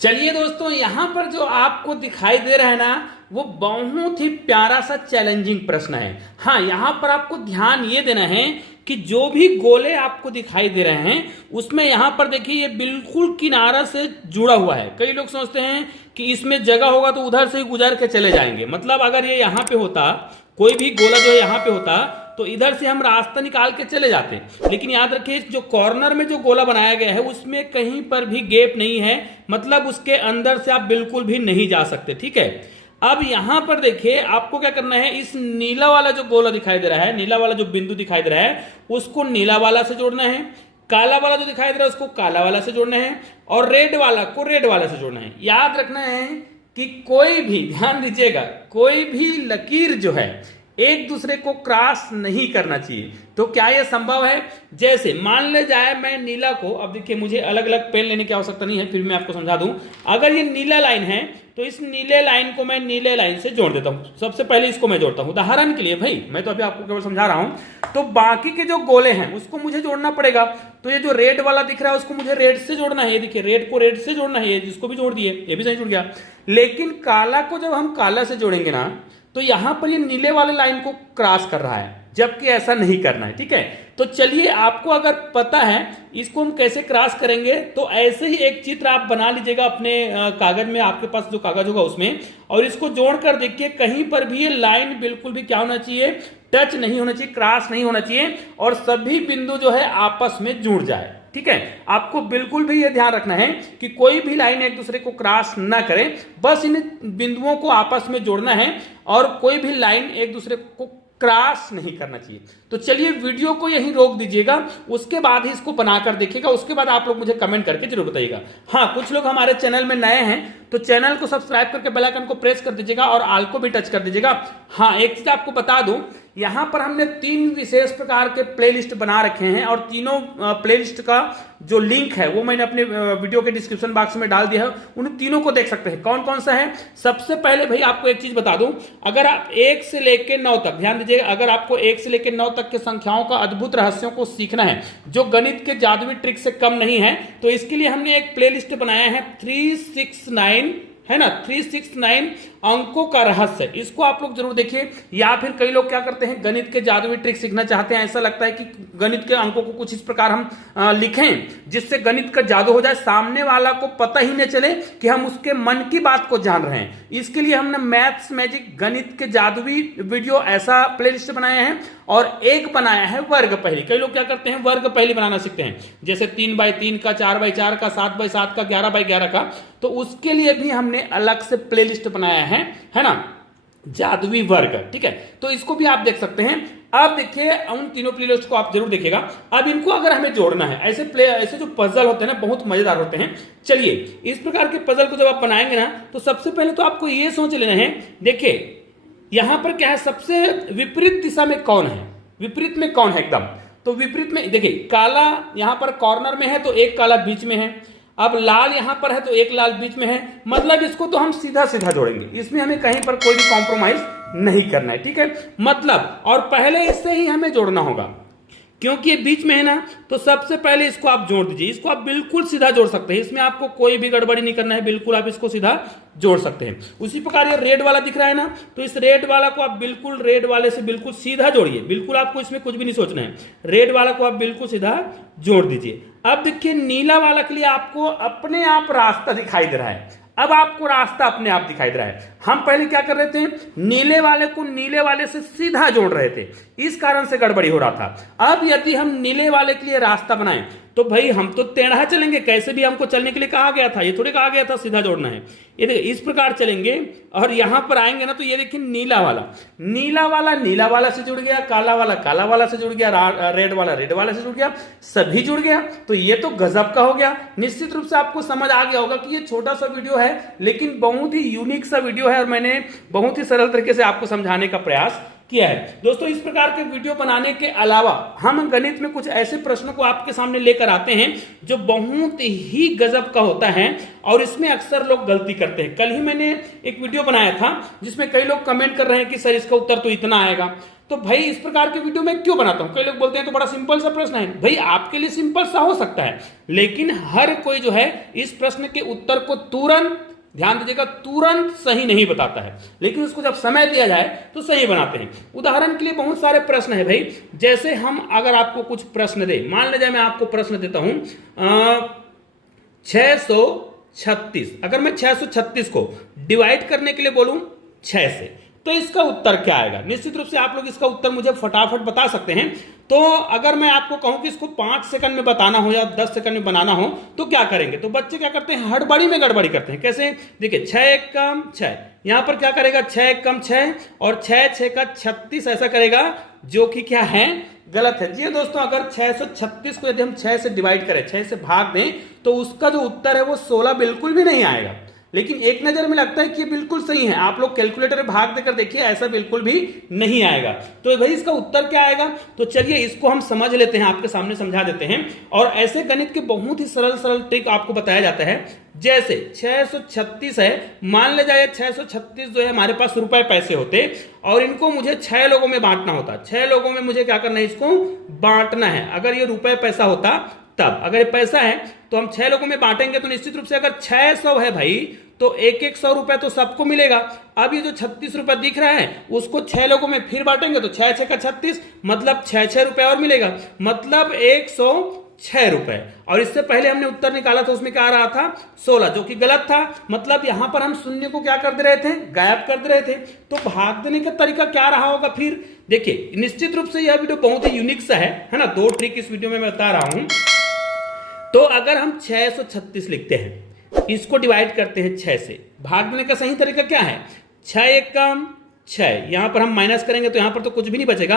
चलिए दोस्तों, यहां पर जो आपको दिखाई दे रहा है ना, वो बहुत ही प्यारा सा चैलेंजिंग प्रश्न है। हाँ, यहां पर आपको ध्यान ये देना है कि जो भी गोले आपको दिखाई दे रहे हैं उसमें यहां पर देखिए ये बिल्कुल किनारा से जुड़ा हुआ है। कई लोग सोचते हैं कि इसमें जगह होगा तो उधर से ही गुजर के चले जाएंगे। मतलब अगर ये यहां पे होता, कोई भी गोला जो है यहां पे होता तो इधर से हम रास्ता निकाल के चले जाते। लेकिन याद रखिए, जो कॉर्नर में जो गोला बनाया गया है उसमें कहीं पर भी गैप नहीं है, मतलब उसके अंदर से आप बिल्कुल भी नहीं जा सकते। ठीक है, अब यहां पर देखिए आपको क्या करना है, इस नीला वाला जो गोला दिखाई दे रहा है, नीला वाला जो बिंदु दिखाई दे रहा है उसको नीला वाला से जोड़ना है, काला वाला जो दिखाई दे रहा है उसको काला वाला से जोड़ना है, और रेड वाला को रेड वाला से जोड़ना है। याद रखना है कि कोई भी, ध्यान दीजिएगा, कोई भी लकीर जो है एक दूसरे को क्रॉस नहीं करना चाहिए। तो क्या यह संभव है? जैसे मान ले जाए मैं नीला को, अब देखिए मुझे अलग अलग पेन लेने की आवश्यकता नहीं है, फिर मैं आपको समझा दूं। अगर ये नीला लाइन है तो इस नीले लाइन को मैं नीले लाइन से जोड़ देता हूं। सबसे पहले इसको मैं जोड़ता हूं उदाहरण के लिए, भाई मैं तो अभी आपको केवल समझा रहा हूं। तो बाकी के जो गोले हैं उसको मुझे जोड़ना पड़ेगा। तो ये जो रेड वाला दिख रहा है उसको मुझे रेड से जोड़ना है। ये देखिए, रेड को रेड से जोड़ना है, जिसको भी जोड़ दिए, ये भी सही जुड़ गया। लेकिन काला को जब हम काला से जोड़ेंगे ना, तो यहां पर ये नीले वाले लाइन को क्रॉस कर रहा है, जबकि ऐसा नहीं करना है। ठीक है, तो चलिए आपको अगर पता है इसको हम कैसे क्रॉस करेंगे, तो ऐसे ही एक चित्र आप बना लीजिएगा अपने कागज में, आपके पास जो कागज होगा उसमें, और इसको जोड़कर देखिए कहीं पर भी ये लाइन बिल्कुल भी क्या होना चाहिए, टच नहीं होना चाहिए, क्रॉस नहीं होना चाहिए, और सभी बिंदु जो है आपस में जुड़ जाए। ठीक है, आपको बिल्कुल भी यह ध्यान रखना है कि कोई भी लाइन एक दूसरे को क्रॉस ना करे, बस इन बिंदुओं को आपस में जोड़ना है, और कोई भी लाइन एक दूसरे को क्रॉस नहीं करना चाहिए। तो चलिए वीडियो को यहीं रोक दीजिएगा, उसके बाद ही इसको बनाकर देखिएगा, उसके बाद आप लोग मुझे कमेंट करके जरूर बताइएगा। हाँ, कुछ लोग हमारे चैनल में नए हैं तो चैनल को सब्सक्राइब करके बेल आइकन को प्रेस कर दीजिएगा और ऑल को भी टच कर दीजिएगा। हाँ, एक चीज आपको बता दूं, यहां पर हमने 3 विशेष प्रकार के प्लेलिस्ट बना रखे हैं, और तीनों प्लेलिस्ट का जो लिंक है वो मैंने अपने वीडियो के डिस्क्रिप्शन बॉक्स में डाल दिया है। उन तीनों को देख सकते हैं। कौन कौन सा है? सबसे पहले भाई आपको एक चीज बता दूं, अगर आप 1 से लेकर 9 तक, ध्यान दीजिएगा, अगर आपको 1 से लेकर 9 तक के संख्याओं का अद्भुत रहस्यों को सीखना है जो गणित के जादुई ट्रिक से कम नहीं है, तो इसके लिए हमने एक प्लेलिस्ट बनाया है 369, है ना, 369 अंकों का रहस्य। इसको आप लोग जरूर देखिए। या फिर कई लोग क्या करते हैं, गणित के जादुई ट्रिक सीखना चाहते हैं, ऐसा लगता है कि गणित के अंकों को कुछ इस प्रकार हम लिखें जिससे गणित का जादू हो जाए, सामने वाला को पता ही न चले कि हम उसके मन की बात को जान रहे हैं। इसके लिए हमने मैथ्स मैजिक गणित के जादुई वीडियो ऐसा प्लेलिस्ट बनाया है, और एक बनाया है वर्ग पहेली। कई लोग क्या करते हैं, वर्ग पहेली बनाना सीखते हैं, जैसे 3x3 का, 4x4 का, 7x7 का, 11x11 का। तो उसके लिए भी हमने अलग से प्लेलिस्ट बनाया है ना, जादुई वर्ग। ठीक है, तो इसको भी आप देख सकते हैं। अब देखिए, उन तीनों प्लेलिस्ट को आप जरूर देखिएगा। अब इनको अगर हमें जोड़ना है, ऐसे जो पजल होते हैं ना, बहुत मजेदार होते हैं। चलिए, इस प्रकार के पजल को जब आप बनाएंगे ना, तो सबसे पहले तो आपको ये सोच लेना है, देखिए यहां पर क्या है, सबसे विपरीत दिशा में कौन है, विपरीत में कौन है एकदम। तो विपरीत में देखिए, काला यहां पर कॉर्नर में है तो एक काला बीच में है, अब लाल यहां पर है तो एक लाल बीच में है, मतलब इसको तो हम सीधा सीधा जोड़ेंगे, इसमें हमें कहीं पर कोई भी कॉम्प्रोमाइज नहीं करना है। ठीक है, मतलब, और पहले इससे ही हमें जोड़ना होगा क्योंकि ये बीच में है ना, तो सबसे पहले इसको आप जोड़ दीजिए। इसको आप बिल्कुल सीधा जोड़ सकते हैं, इसमें आपको कोई भी गड़बड़ी नहीं करना है, बिल्कुल आप इसको सीधा जोड़ सकते हैं। उसी प्रकार ये रेड वाला दिख रहा है ना, तो इस रेड वाला को आप बिल्कुल रेड वाले से बिल्कुल सीधा जोड़िए, बिल्कुल आपको इसमें कुछ भी नहीं सोचना है, रेड वाला को आप बिल्कुल सीधा जोड़ दीजिए। अब देखिए, नीला वाला के लिए आपको अपने आप रास्ता दिखाई दे रहा है। अब आपको रास्ता अपने आप दिखाई दे रहा है। हम पहले क्या कर रहे थे, नीले वाले को नीले वाले से सीधा जोड़ रहे थे, इस कारण से गड़बड़ी हो रहा था। अब यदि हम नीले वाले के लिए रास्ता बनाएं तो भाई हम तो टेढ़ा चलेंगे, कैसे भी हमको चलने के लिए कहा गया था, ये थोड़ी कहा गया था सीधा जोड़ना है। ये देखिए, इस प्रकार चलेंगे और यहां पर आएंगे ना, तो ये देखिए नीला वाला नीला वाला से जुड़ गया, काला वाला से जुड़ गया, रेड वाला से जुड़ गया, सभी जुड़ गया। तो ये तो गजब का हो गया। निश्चित रूप से आपको समझ आ गया होगा कि ये छोटा सा वीडियो है, लेकिन बहुत ही यूनिक सा वीडियो है, और मैंने बहुत ही सरल तरीके से आपको समझाने का प्रयास किया है। दोस्तों, इस प्रकार के वीडियो बनाने के अलावा हम गणित में कुछ ऐसे प्रश्नों को आपके सामने लेकर आते हैं जो बहुत ही गजब का होता है, और इसमें अक्सर लोग गलती करते हैं। कल ही मैंने एक वीडियो बनाया था जिसमें कई लोग कमेंट कर रहे हैं कि सर इसका उत्तर तो इतना आएगा। तो भाई इस प्रकार के वीडियो मैं क्यों बनाता हूं? कई लोग बोलते हैं तो बड़ा सिंपल सा प्रश्न है। भाई आपके लिए सिंपल सा हो सकता है, लेकिन हर कोई जो है इस प्रश्न के उत्तर को तुरंत, ध्यान दीजिएगा, तुरंत सही नहीं बताता है, लेकिन उसको जब समय दिया जाए तो सही बनाते हैं। उदाहरण के लिए बहुत सारे प्रश्न है भाई, जैसे हम अगर आपको कुछ प्रश्न दे, मान लीजिए मैं आपको प्रश्न देता हूं 636, अगर मैं 636 को डिवाइड करने के लिए बोलूं 6 से, तो इसका उत्तर क्या आएगा? निश्चित रूप से आप लोग इसका उत्तर मुझे फटाफट बता सकते हैं। तो अगर मैं आपको कहूं कि इसको 5 सेकंड में बताना हो या 10 सेकंड में बनाना हो तो क्या करेंगे? तो बच्चे क्या करते हैं, हड़बड़ी में गड़बड़ी करते हैं। कैसे? देखिए 6 एक कम 6, यहां पर क्या करेगा, 6 एक कम 6 और 6 6 का 36 ऐसा करेगा, जो कि क्या है, गलत है। जी दोस्तों, अगर 636 को यदि हम 6 से डिवाइड करें, 6 से भाग दें, तो उसका जो उत्तर है वो 16 बिल्कुल भी नहीं आएगा। लेकिन एक नजर में लगता है कि ये बिल्कुल सही है, आप लोग कैलकुलेटर में भाग देकर देखिए, ऐसा बिल्कुल भी नहीं आएगा। तो भाई इसका उत्तर क्या आएगा? तो चलिए इसको हम समझ लेते हैं, आपके सामने समझा देते हैं। और ऐसे गणित के बहुत ही सरल सरल ट्रिक आपको बताया जाता है। जैसे 636 है, मान ले जाए 636 जो है हमारे पास रुपए पैसे होते और इनको मुझे 6 लोगों में बांटना होता। 6 लोगों में मुझे क्या करना है, इसको बांटना है। अगर ये रुपए पैसा होता तब, अगर ये पैसा है तो हम 6 लोगों में बांटेंगे, तो निश्चित रूप से अगर 600 है भाई तो एक एक 100 रुपए तो सबको मिलेगा। अब ये जो 36 रुपए दिख रहा है उसको 6 लोगों में फिर बांटेंगे तो 6 6 का 36, मतलब 6 रुपए और मिलेगा, मतलब 106 रुपए। और इससे पहले हमने उत्तर निकाला था, उसमें क्या आ रहा था, 16, जो कि गलत था। मतलब यहां पर हम शून्य को क्या कर दे रहे थे, गायब कर दे रहे थे। तो भाग देने का तरीका क्या रहा होगा फिर? देखिए निश्चित रूप से यह वीडियो बहुत ही यूनिक सा है ना। 2 ट्रिक इस वीडियो में मैं बता रहा हूं। तो अगर हम 636 लिखते हैं, इसको डिवाइड करते हैं 6 से, भाग देने का सही तरीका क्या है, 6 एक कम 6, यहां पर हम माइनस करेंगे तो यहां पर तो कुछ भी नहीं बचेगा।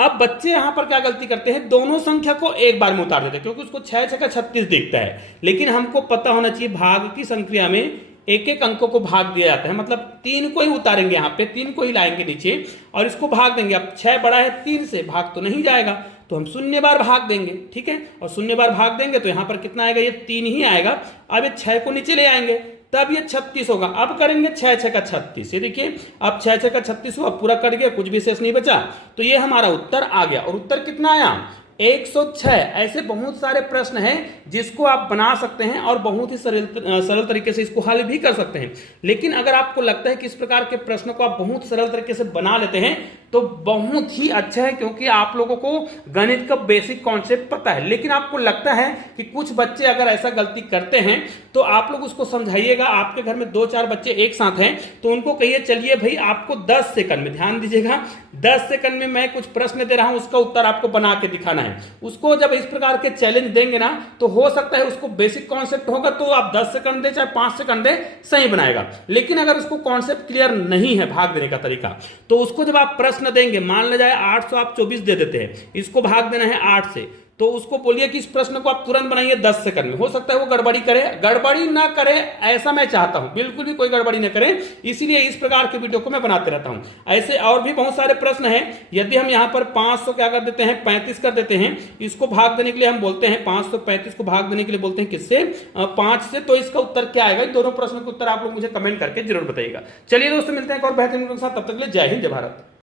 अब बच्चे यहां पर क्या गलती करते हैं, दोनों संख्या को एक बार में उतार देते हैं, क्योंकि उसको 6 6 का 36 दिखता है। लेकिन हमको पता होना चाहिए भाग की संक्रिया में एक एक अंकों को भाग दिया जाता है, मतलब 3 को ही उतारेंगे, यहाँ पे 3 को ही लाएंगे नीचे और इसको भाग देंगे। अब 6 बड़ा है 3 से, भाग तो नहीं जाएगा, तो हम 0 बार भाग देंगे, ठीक है। और 0 बार भाग देंगे तो यहां पर कितना आएगा, ये 3 ही आएगा। अब ये 6 को नीचे ले आएंगे, तब ये 36 होगा। अब करेंगे 6 6 का 36, ये देखिए अब 6 6 का 36 हुआ, पूरा कट गया, कुछ भी शेष नहीं बचा। तो ये हमारा उत्तर आ गया। और उत्तर कितना आया, 106। ऐसे बहुत सारे प्रश्न हैं जिसको आप बना सकते हैं और बहुत ही सरल तरीके से इसको हल भी कर सकते हैं। लेकिन अगर आपको लगता है कि इस प्रकार के प्रश्न को आप बहुत सरल तरीके से बना लेते हैं तो बहुत ही अच्छा है, क्योंकि आप लोगों को गणित का बेसिक कॉन्सेप्ट पता है। लेकिन आपको लगता है कि कुछ बच्चे अगर ऐसा गलती करते हैं तो आप लोग उसको समझाइएगा। आपके घर में 2-4 बच्चे एक साथ हैं तो उनको कहिए, चलिए भाई आपको 10 सेकंड में, ध्यान दीजिएगा, 10 सेकंड में मैं कुछ प्रश्न दे रहा हूं, उसका उत्तर आपको बना के दिखाना है। उसको जब इस प्रकार के चैलेंज देंगे ना, तो हो सकता है उसको बेसिक कॉन्सेप्ट होगा तो आप 10 सेकंड दे चाहे 5 सेकंड दे, सही बनाएगा। लेकिन अगर उसको कॉन्सेप्ट क्लियर नहीं है भाग देने का तरीका, तो उसको जब आप प्रश्न देंगे, मान ले जाए 8 से आप 24 दे देते हैं, इसको भाग देना है 8 से, तो उसको बोलिए कि इस प्रश्न को आप तुरंत बनाइए 10 सेकंड में। हो सकता है वो गड़बड़ी करे, गड़बड़ी ना करे ऐसा मैं चाहता हूं, बिल्कुल भी कोई गड़बड़ी ना करे, इसीलिए इस प्रकार के वीडियो को मैं बनाते रहता हूं। ऐसे और भी बहुत सारे प्रश्न हैं। यदि हम यहां पर 500 क्या कर देते हैं, 35 कर देते हैं, इसको भाग देने के लिए हम बोलते हैं 535 को भाग देने के लिए बोलते हैं किससे, 5 से, तो इसका उत्तर क्या आएगा? दोनों प्रश्नों के उत्तर आप लोग मुझे कमेंट करके जरूर बताइएगा। चलिए दोस्तों, मिलते हैं एक और बेहतरीन वीडियो के साथ, तब तक के लिए जय हिंद, जय भारत।